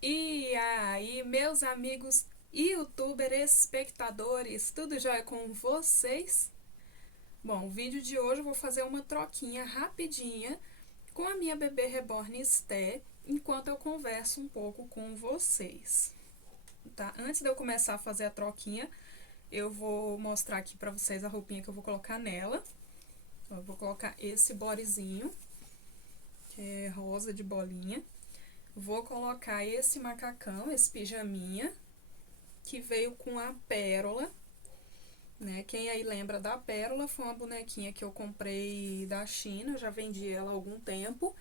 E aí, meus amigos youtuber espectadores, tudo jóia com vocês? Bom, o vídeo de hoje eu vou fazer uma troquinha rapidinha com a minha bebê reborn Esté, enquanto eu converso um pouco com vocês, tá? Antes de eu começar a fazer a troquinha, eu vou mostrar aqui pra vocês a roupinha que eu vou colocar nela. Eu vou colocar esse bodyzinho, que é rosa de bolinha. Vou colocar esse macacão, esse pijaminha, que veio com a Pérola, né? Quem aí lembra da Pérola, foi uma bonequinha que eu comprei da China, já vendi ela há algum tempo.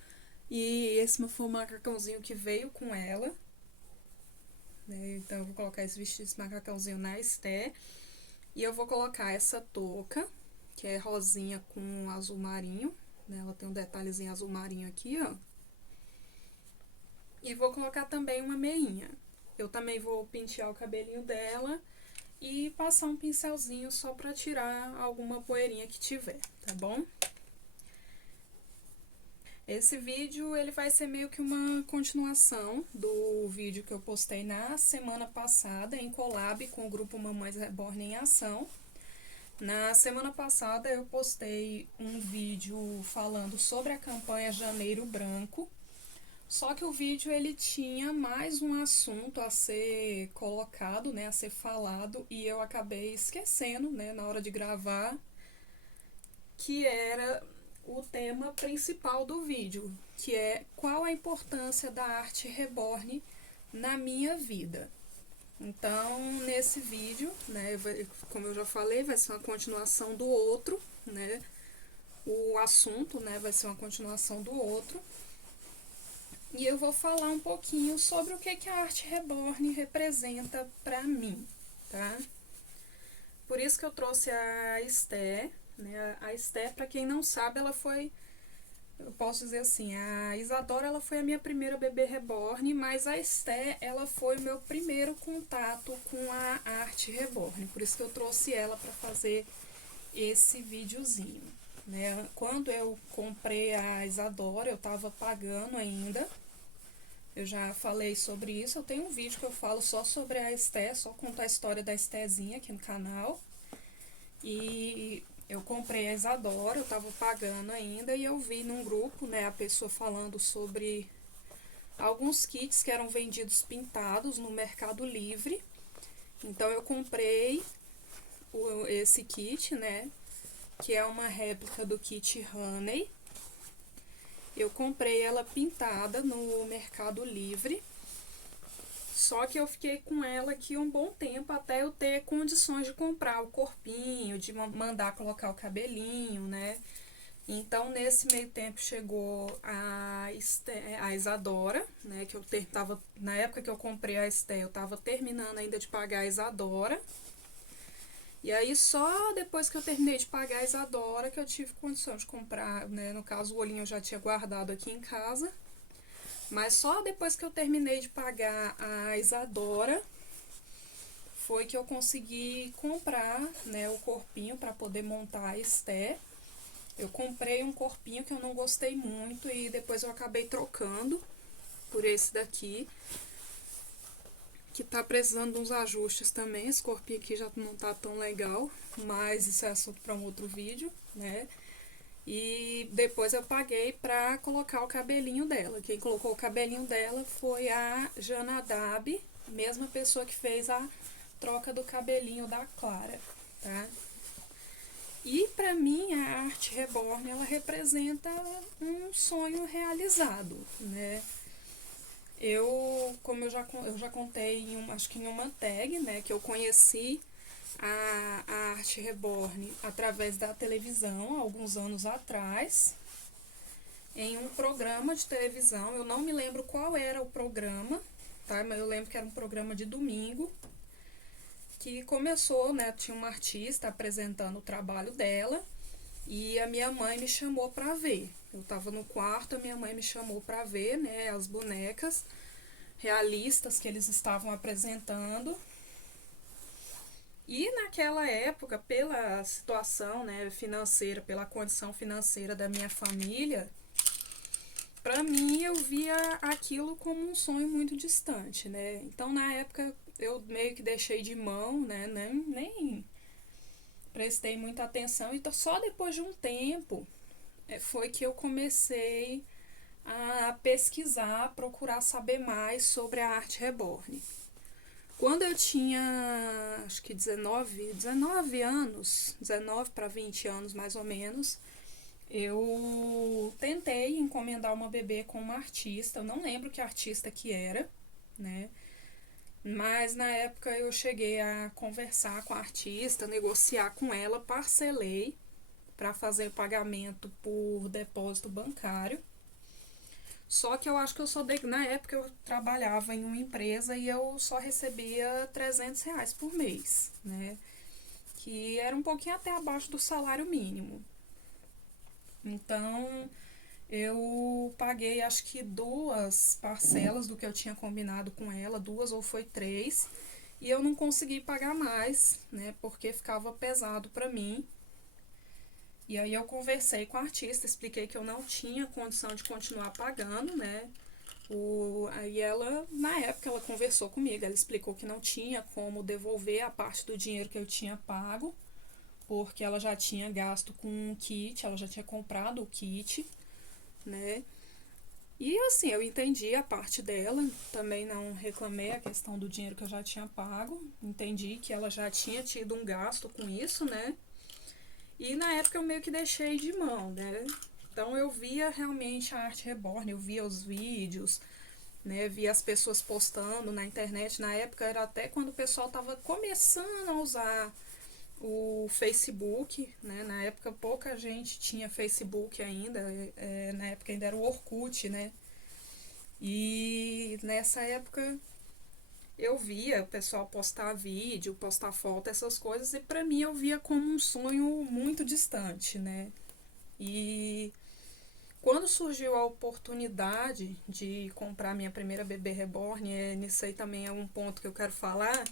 E esse foi o macacãozinho que veio com ela, né? Então eu vou colocar esse macacãozinho na Esté. E eu vou colocar essa touca, que é rosinha com azul marinho, né? Ela tem um detalhezinho azul marinho aqui, ó. E vou colocar também uma meinha. Eu também vou pentear o cabelinho dela e passar um pincelzinho só pra tirar alguma poeirinha que tiver, tá bom? Esse vídeo ele vai ser meio que uma continuação do vídeo que eu postei na semana passada em collab com o grupo Mamães Reborn em Ação. Na semana passada eu postei um vídeo falando sobre a campanha Janeiro Branco. Só que o vídeo ele tinha mais um assunto a ser colocado, né, a ser falado, e eu acabei esquecendo, né, na hora de gravar, que era o tema principal do vídeo, que é qual a importância da arte reborn na minha vida. Então, nesse vídeo, né, como eu já falei, vai ser uma continuação do outro, né, o assunto, né, vai ser uma continuação do outro. E eu vou falar um pouquinho sobre o que a arte reborn representa para mim, tá? Por isso que eu trouxe a Esté, né? A Esté, para quem não sabe, ela foi, eu posso dizer assim, a Isadora ela foi a minha primeira bebê reborn, mas a Esté ela foi o meu primeiro contato com a arte reborn. Por isso que eu trouxe ela para fazer esse videozinho, né? Quando eu comprei a Isadora, eu estava pagando ainda. Eu já falei sobre isso, eu tenho um vídeo que eu falo só sobre a Esté, só contar a história da Estézinha aqui no canal. E eu comprei a Isadora, eu tava pagando ainda, e eu vi num grupo, né, a pessoa falando sobre alguns kits que eram vendidos pintados no Mercado Livre. Então eu comprei esse kit, né, que é uma réplica do kit Honey. Eu comprei ela pintada no Mercado Livre. Só que eu fiquei com ela aqui um bom tempo até eu ter condições de comprar o corpinho, de mandar colocar o cabelinho, né? Então, nesse meio tempo chegou a Isadora, né? Que eu tava, na época que eu comprei a Esté, eu tava terminando ainda de pagar a Isadora. E aí, só depois que eu terminei de pagar a Isadora que eu tive condições de comprar, né? No caso, o olhinho eu já tinha guardado aqui em casa. Mas só depois que eu terminei de pagar a Isadora foi que eu consegui comprar, né, o corpinho para poder montar a Esté. Eu comprei um corpinho que eu não gostei muito e depois eu acabei trocando por esse daqui, que tá precisando de uns ajustes também. Esse corpinho aqui já não tá tão legal, mas isso é assunto para um outro vídeo, né? E depois eu paguei pra colocar o cabelinho dela. Quem colocou o cabelinho dela foi a Janadab, mesma pessoa que fez a troca do cabelinho da Clara, tá? E pra mim a arte reborn ela representa um sonho realizado, né? Como eu já contei acho que em uma tag, né, que eu conheci a arte reborn através da televisão, alguns anos atrás, em um programa de televisão. Eu não me lembro qual era o programa, tá? Mas eu lembro que era um programa de domingo, que começou, né? Tinha uma artista apresentando o trabalho dela e a minha mãe me chamou pra ver. Eu tava no quarto, a minha mãe me chamou pra ver, né? As bonecas realistas que eles estavam apresentando. E naquela época, pela situação, né, financeira, pela condição financeira da minha família, pra mim eu via aquilo como um sonho muito distante, né? Então na época eu meio que deixei de mão, né? Nem prestei muita atenção. Então só depois de um tempo foi que eu comecei a pesquisar, procurar saber mais sobre a arte reborn. Quando eu tinha, acho que 19 anos, 19 para 20 anos mais ou menos, eu tentei encomendar uma bebê com uma artista, eu não lembro que artista que era, né? Mas na época eu cheguei a conversar com a artista, negociar com ela, parcelei para fazer pagamento por depósito bancário. Só que eu acho que eu só dei, na época eu trabalhava em uma empresa e eu só recebia R$ 300 por mês, né? Que era um pouquinho até abaixo do salário mínimo. Então eu paguei acho que 2 parcelas do que eu tinha combinado com ela, 2 ou foi 3, e eu não consegui pagar mais, né? Porque ficava pesado para mim. E aí eu conversei com a artista, expliquei que eu não tinha condição de continuar pagando, né? Aí ela, na época, ela conversou comigo, ela explicou que não tinha como devolver a parte do dinheiro que eu tinha pago, porque ela já tinha gasto com o kit, ela já tinha comprado o kit, né? E assim, eu entendi a parte dela, também não reclamei a questão do dinheiro que eu já tinha pago, entendi que ela já tinha tido um gasto com isso, né? E na época eu meio que deixei de mão, né? Então eu via realmente a arte reborn, eu via os vídeos, né? Via as pessoas postando na internet. Na época era até quando o pessoal estava começando a usar o Facebook, né? Na época pouca gente tinha Facebook ainda, na época ainda era o Orkut, né? E nessa época eu via o pessoal postar vídeo, postar foto, essas coisas, e pra mim eu via como um sonho muito distante, né? E quando surgiu a oportunidade de comprar minha primeira bebê reborn, nisso aí também é um ponto que eu quero falar,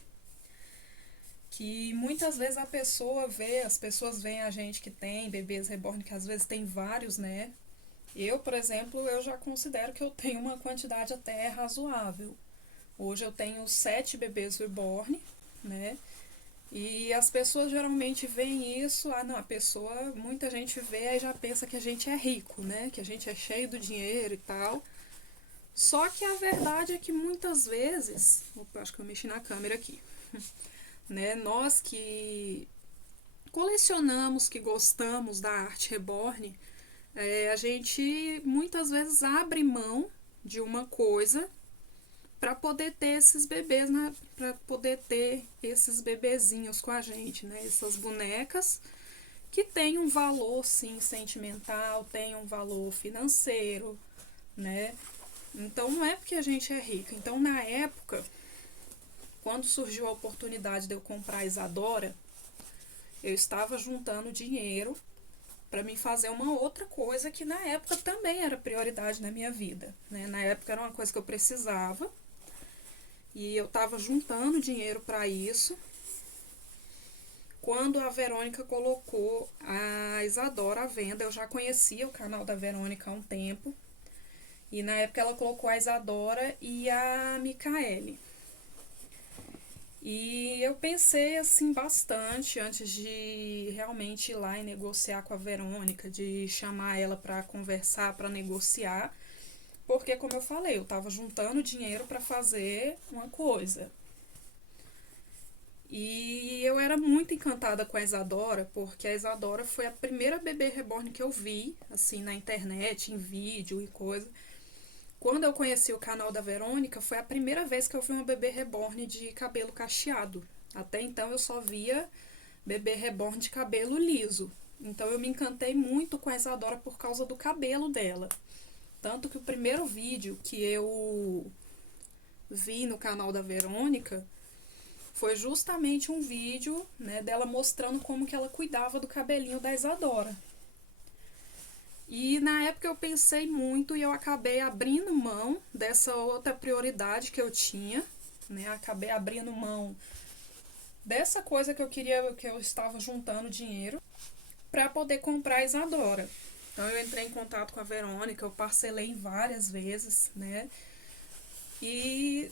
que muitas vezes as pessoas veem a gente que tem bebês reborn, que às vezes tem vários, né? Eu, por exemplo, eu já considero que eu tenho uma quantidade até razoável. Hoje eu tenho 7 bebês reborn, né? E as pessoas geralmente veem isso, não, muita gente vê e já pensa que a gente é rico, né? Que a gente é cheio do dinheiro e tal. Só que a verdade é que muitas vezes, opa, acho que eu mexi na câmera aqui, né? Nós que colecionamos, que gostamos da arte reborn, a gente muitas vezes abre mão de uma coisa para poder ter esses bebês, né? Para poder ter esses bebezinhos com a gente, né? Essas bonecas que tem um valor, sim, sentimental, tem um valor financeiro, né? Então não é porque a gente é rica. Então na época, quando surgiu a oportunidade de eu comprar a Isadora, eu estava juntando dinheiro para mim fazer uma outra coisa que na época também era prioridade na minha vida, né? Na época era uma coisa que eu precisava. E eu estava juntando dinheiro para isso. Quando a Verônica colocou a Isadora à venda, eu já conhecia o canal da Verônica há um tempo. E na época ela colocou a Isadora e a Micaele. E eu pensei assim bastante antes de realmente ir lá e negociar com a Verônica, de chamar ela para conversar, para negociar. Porque, como eu falei, eu estava juntando dinheiro para fazer uma coisa. E eu era muito encantada com a Isadora, porque a Isadora foi a primeira bebê reborn que eu vi, assim, na internet, em vídeo e coisa. Quando eu conheci o canal da Verônica, foi a primeira vez que eu vi uma bebê reborn de cabelo cacheado. Até então eu só via bebê reborn de cabelo liso. Então eu me encantei muito com a Isadora por causa do cabelo dela. Tanto que o primeiro vídeo que eu vi no canal da Verônica foi justamente um vídeo, né, dela mostrando como que ela cuidava do cabelinho da Isadora. E na época eu pensei muito e eu acabei abrindo mão dessa outra prioridade que eu tinha, né? Acabei abrindo mão dessa coisa que eu queria, que eu estava juntando dinheiro para poder comprar a Isadora. Então eu entrei em contato com a Verônica, eu parcelei várias vezes, né? E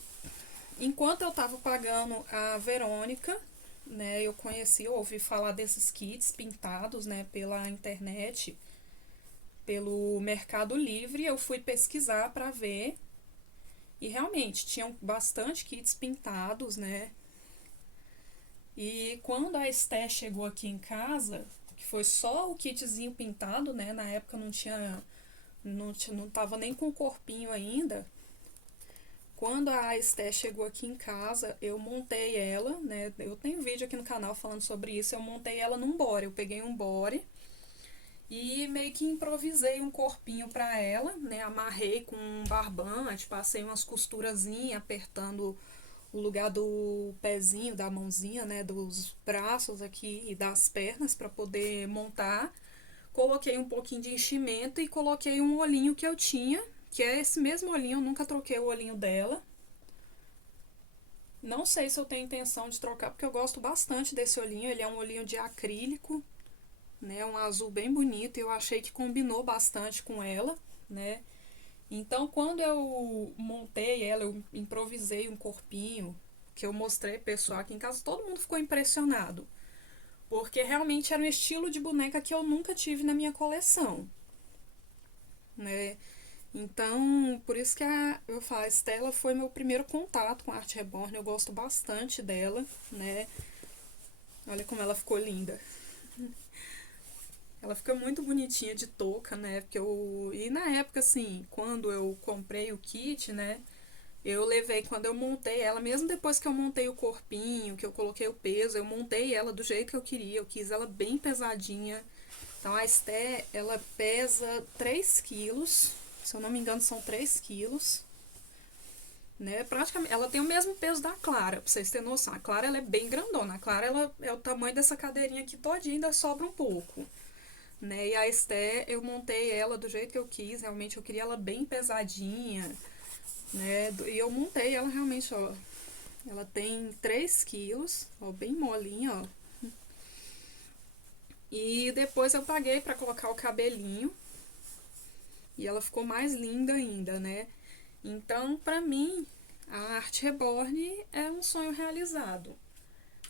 enquanto eu estava pagando a Verônica, né, eu ouvi falar desses kits pintados, né, pela internet, pelo Mercado Livre, eu fui pesquisar para ver e realmente tinham bastante kits pintados, né? E quando a Esté chegou aqui em casa, que foi só o kitzinho pintado, né? Na época não tava nem com o corpinho ainda. Quando a Esté chegou aqui em casa, eu montei ela, né? Eu tenho vídeo aqui no canal falando sobre isso. Eu montei ela num body. Eu peguei um body e meio que improvisei um corpinho pra ela, né? Amarrei com um barbante, passei umas costurazinhas, apertando o lugar do pezinho, da mãozinha, né? Dos braços aqui e das pernas pra poder montar. Coloquei um pouquinho de enchimento e coloquei um olhinho que eu tinha, que é esse mesmo olhinho, eu nunca troquei o olhinho dela. Não sei se eu tenho intenção de trocar, porque eu gosto bastante desse olhinho. Ele é um olhinho de acrílico, né? Um azul bem bonito. E eu achei que combinou bastante com ela, né? Então, quando eu montei ela, eu improvisei um corpinho, que eu mostrei pro pessoal aqui em casa, todo mundo ficou impressionado. Porque realmente era um estilo de boneca que eu nunca tive na minha coleção, né? Então, por isso que eu falo, a Estela foi meu primeiro contato com a arte reborn. Eu gosto bastante dela, né? Olha como ela ficou linda. Ela fica muito bonitinha de touca, né? E na época, assim, quando eu comprei o kit, né? Eu levei, quando eu montei ela, mesmo depois que eu montei o corpinho, que eu coloquei o peso, eu montei ela do jeito que eu queria. Eu quis ela bem pesadinha. Então a Esté, ela pesa 3 quilos. Se eu não me engano, são 3 quilos. Né? Praticamente, ela tem o mesmo peso da Clara, pra vocês terem noção. A Clara, ela é bem grandona. A Clara, ela é o tamanho dessa cadeirinha aqui todinha, ainda sobra um pouco. Né? E a Esté, eu montei ela do jeito que eu quis. Realmente, eu queria ela bem pesadinha. Né? E eu montei ela realmente, ó. Ela tem 3 quilos, ó, bem molinha, ó. E depois eu paguei pra colocar o cabelinho. E ela ficou mais linda ainda, né? Então, pra mim, a arte reborn é um sonho realizado,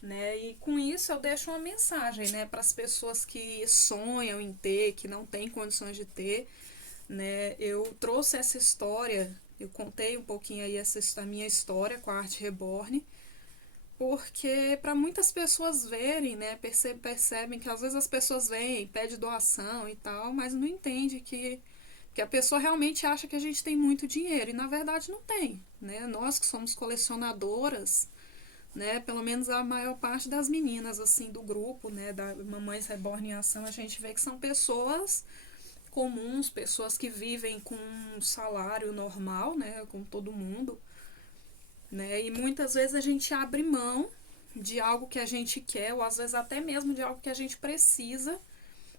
né? E com isso eu deixo uma mensagem, né, para as pessoas que sonham em ter, que não têm condições de ter, né? Eu trouxe essa história, eu contei um pouquinho aí a minha história com a arte reborn, porque para muitas pessoas verem, né, percebem que às vezes as pessoas vêm, pedem doação e tal, mas não entende que a pessoa realmente acha que a gente tem muito dinheiro e na verdade não tem, né? Nós que somos colecionadoras, né, pelo menos a maior parte das meninas assim do grupo, né, da Mamães Reborn em Ação, a gente vê que são pessoas comuns, pessoas que vivem com um salário normal, né, como todo mundo, né? E muitas vezes a gente abre mão de algo que a gente quer ou às vezes até mesmo de algo que a gente precisa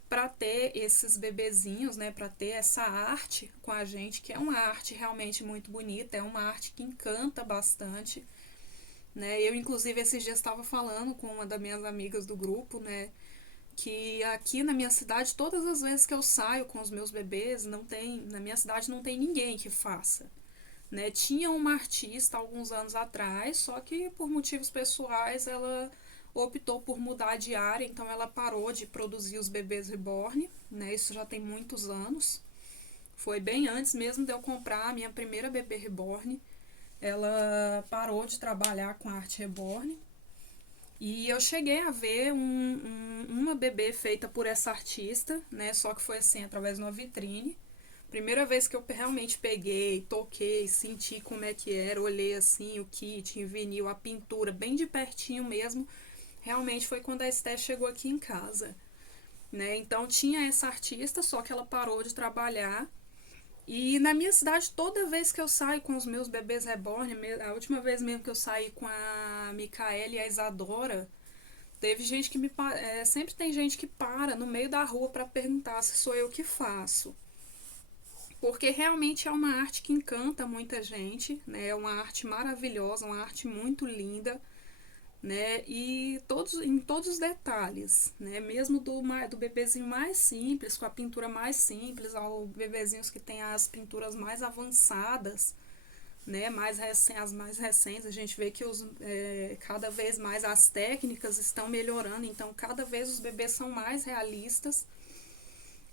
para ter esses bebezinhos, né, para ter essa arte com a gente, que é uma arte realmente muito bonita, é uma arte que encanta bastante, né? Eu inclusive esses dias estava falando com uma das minhas amigas do grupo, né, que aqui na minha cidade todas as vezes que eu saio com os meus bebês, não tem, na minha cidade não tem ninguém que faça, né? Tinha uma artista alguns anos atrás, só que por motivos pessoais ela optou por mudar de área, então ela parou de produzir os bebês reborn, né? Isso já tem muitos anos. Foi bem antes mesmo de eu comprar a minha primeira bebê reborn. Ela parou de trabalhar com arte reborn. E eu cheguei a ver uma bebê feita por essa artista, né? Só que foi assim, através de uma vitrine. Primeira vez que eu realmente peguei, toquei, senti como é que era, olhei assim o kit em vinil, a pintura, bem de pertinho mesmo, realmente foi quando a Esté chegou aqui em casa, né? Então tinha essa artista, só que ela parou de trabalhar. E na minha cidade, toda vez que eu saio com os meus bebês reborn, a última vez mesmo que eu saí com a Micaela e a Isadora, teve gente que sempre tem gente que para no meio da rua para perguntar se sou eu que faço. Porque realmente é uma arte que encanta muita gente, né? É uma arte maravilhosa, uma arte muito linda, né? E em todos os detalhes, né? Mesmo do bebezinho mais simples, com a pintura mais simples, ao bebezinhos que tem as pinturas mais avançadas, né? As mais recentes, a gente vê que cada vez mais as técnicas estão melhorando, então cada vez os bebês são mais realistas.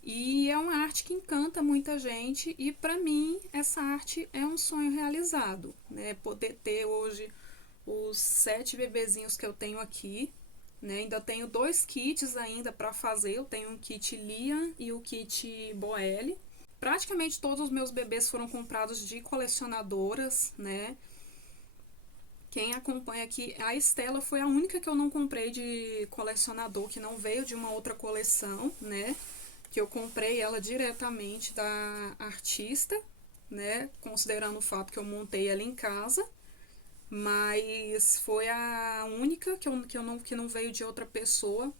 E é uma arte que encanta muita gente, e para mim essa arte é um sonho realizado, né? Poder ter hoje os 7 bebezinhos que eu tenho aqui, né? Ainda tenho 2 kits ainda para fazer, eu tenho um kit Lian e o kit Boelle. Praticamente todos os meus bebês foram comprados de colecionadoras, né? Quem acompanha aqui, a Estela foi a única que eu não comprei de colecionador, que não veio de uma outra coleção, né? Que eu comprei ela diretamente da artista, né? Considerando o fato que eu montei ela em casa. Mas foi a única que não veio de outra pessoa.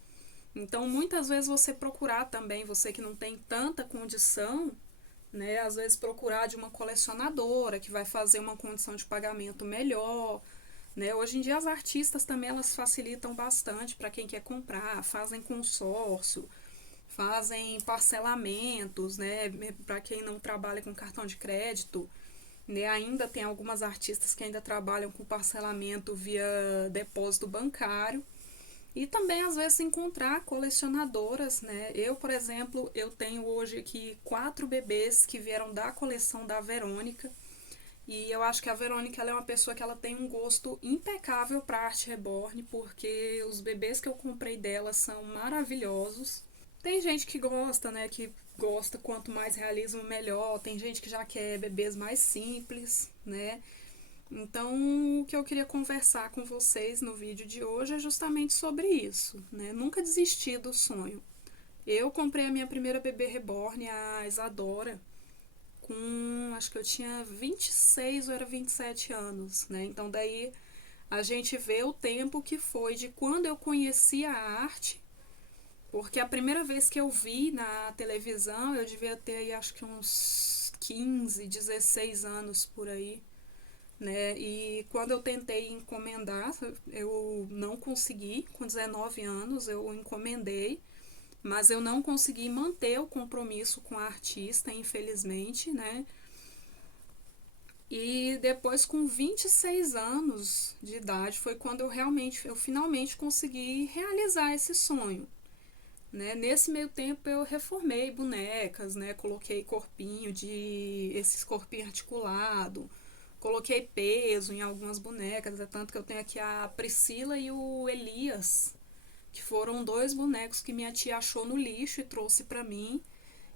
Então, muitas vezes você procurar também, você que não tem tanta condição, né? Às vezes procurar de uma colecionadora que vai fazer uma condição de pagamento melhor, né? Hoje em dia as artistas também elas facilitam bastante para quem quer comprar, fazem consórcio, fazem parcelamentos, né? Para quem não trabalha com cartão de crédito, né? Ainda tem algumas artistas que ainda trabalham com parcelamento via depósito bancário. E também às vezes encontrar colecionadoras, né? Eu, por exemplo, eu tenho hoje aqui 4 bebês que vieram da coleção da Verônica. E eu acho que a Verônica ela é uma pessoa que ela tem um gosto impecável para arte reborn, porque os bebês que eu comprei dela são maravilhosos. Tem gente que gosta, né? Que gosta quanto mais realismo melhor. Tem gente que já quer bebês mais simples, né? Então, o que eu queria conversar com vocês no vídeo de hoje é justamente sobre isso, né? Nunca desistir do sonho. Eu comprei a minha primeira bebê reborn, a Isadora, acho que eu tinha 26 ou era 27 anos, né? Então, daí a gente vê o tempo que foi de quando eu conheci a arte, porque a primeira vez que eu vi na televisão, eu devia ter aí acho que uns 15, 16 anos por aí, né? E quando eu tentei encomendar, eu não consegui. Com 19 anos eu encomendei, mas eu não consegui manter o compromisso com a artista, infelizmente, né? E depois, com 26 anos de idade, foi quando eu finalmente consegui realizar esse sonho, né? Nesse meio tempo eu reformei bonecas, né? Coloquei esses corpinhos articulados, coloquei peso em algumas bonecas, é tanto que eu tenho aqui a Priscila e o Elias, que foram 2 bonecos que minha tia achou no lixo e trouxe para mim,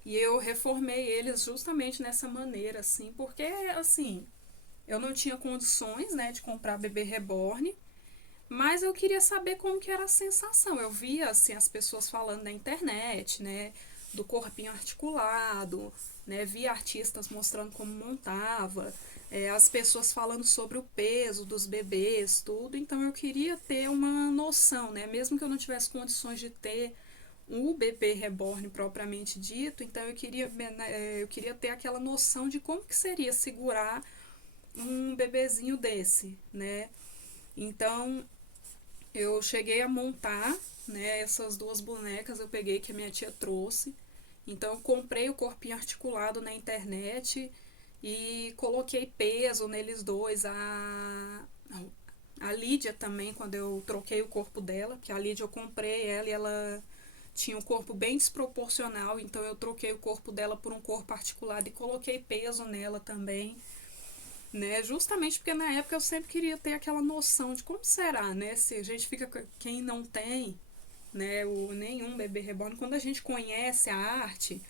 e eu reformei eles justamente nessa maneira, assim, porque, assim, eu não tinha condições, né, de comprar bebê reborn, mas eu queria saber como que era a sensação. Eu via, assim, as pessoas falando na internet, né, do corpinho articulado, né, via artistas mostrando como montava, as pessoas falando sobre o peso dos bebês, tudo. Então eu queria ter uma noção, né, mesmo que eu não tivesse condições de ter o bebê reborn propriamente dito, então eu queria ter aquela noção de como que seria segurar um bebezinho desse, né? Então eu cheguei a montar, né, essas 2 bonecas, eu peguei que a minha tia trouxe. Então eu comprei o corpinho articulado na internet e coloquei peso neles 2. A Lídia também, quando eu troquei o corpo dela, que a Lídia eu comprei ela e ela tinha um corpo bem desproporcional, então eu troquei o corpo dela por um corpo articulado e coloquei peso nela também, né? Justamente porque na época eu sempre queria ter aquela noção de como será, né? Se a gente fica, quem não tem, né, nenhum bebê reborn, quando a gente conhece a arte,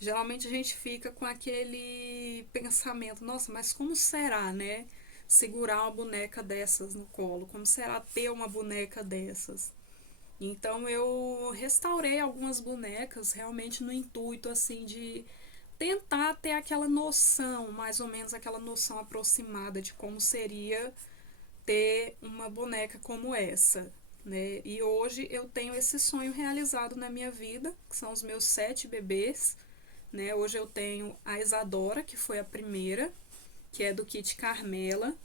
geralmente a gente fica com aquele pensamento, nossa, mas como será, né? Segurar uma boneca dessas no colo, como será ter uma boneca dessas? Então eu restaurei algumas bonecas realmente no intuito assim de tentar ter aquela noção, mais ou menos aquela noção aproximada de como seria ter uma boneca como essa, né? E hoje eu tenho esse sonho realizado na minha vida, que são os meus 7 bebês, né? Hoje eu tenho a Isadora, que foi a primeira, que é do kit Carmela.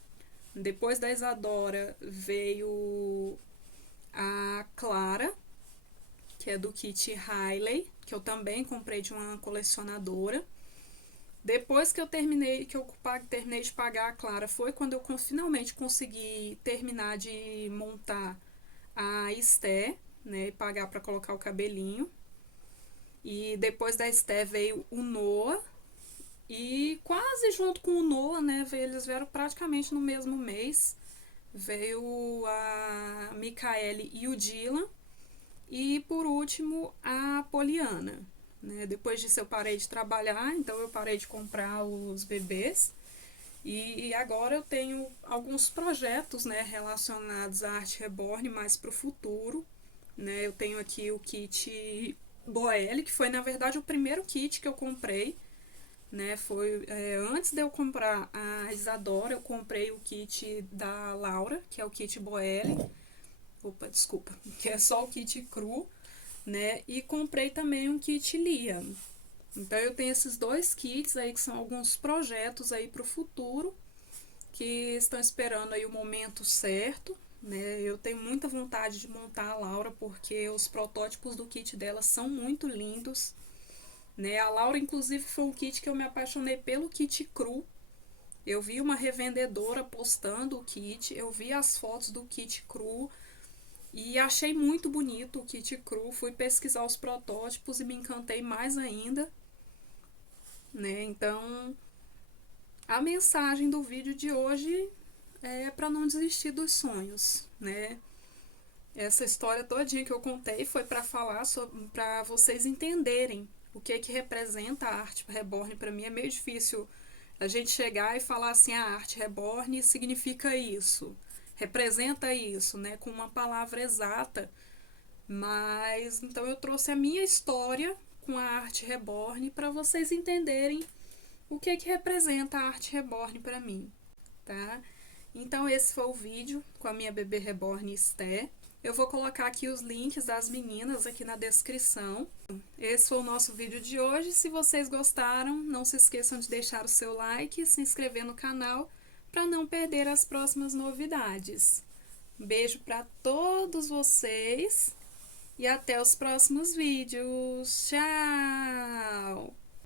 Depois da Isadora veio a Clara, que é do kit Riley, que eu também comprei de uma colecionadora. Depois que eu terminei de pagar a Clara, foi quando eu finalmente consegui terminar de montar a Esté, né, e pagar para colocar o cabelinho. E depois da Esté veio o Noah, e quase junto com o Noah, né, eles vieram praticamente no mesmo mês. Veio a Micaele e o Dylan. E por último, a Poliana. Né? Depois disso eu parei de trabalhar, então eu parei de comprar os bebês. E agora eu tenho alguns projetos, né, relacionados à arte reborn mais para o futuro. Né? Eu tenho aqui o kit Boelle, que foi na verdade o primeiro kit que eu comprei. Né? Foi antes de eu comprar a Isadora, eu comprei o kit da Laura, que é o kit Boelle. Opa, desculpa, que é só o kit cru, né? E comprei também um kit Lia. Então eu tenho esses dois kits aí que são alguns projetos aí para o futuro que estão esperando aí o momento certo, né? Eu tenho muita vontade de montar a Laura porque os protótipos do kit dela são muito lindos, né? A Laura inclusive foi um kit que eu me apaixonei pelo kit cru. Eu vi uma revendedora postando o kit, eu vi as fotos do kit cru e achei muito bonito o kit cru. Fui pesquisar os protótipos e me encantei mais ainda, né? Então, a mensagem do vídeo de hoje é para não desistir dos sonhos, né? Essa história todinha que eu contei foi para falar para vocês entenderem o que representa a arte reborn. Para mim é meio difícil a gente chegar e falar assim, a arte reborn significa isso, representa isso, né, com uma palavra exata. Mas então eu trouxe a minha história com a arte reborn para vocês entenderem o que representa a arte reborn para mim, tá? Então esse foi o vídeo com a minha bebê reborn Esté. Eu vou colocar aqui os links das meninas aqui na descrição. Esse foi o nosso vídeo de hoje. Se vocês gostaram, não se esqueçam de deixar o seu like e se inscrever no canal para não perder as próximas novidades. Beijo para todos vocês e até os próximos vídeos. Tchau!